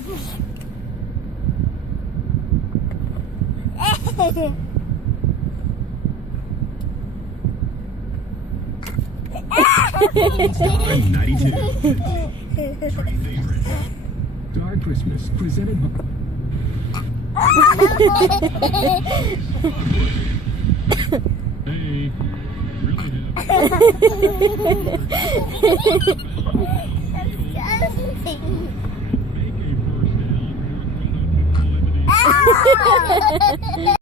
Star 92. Three favorites. Star Christmas presented by. Hey, really have.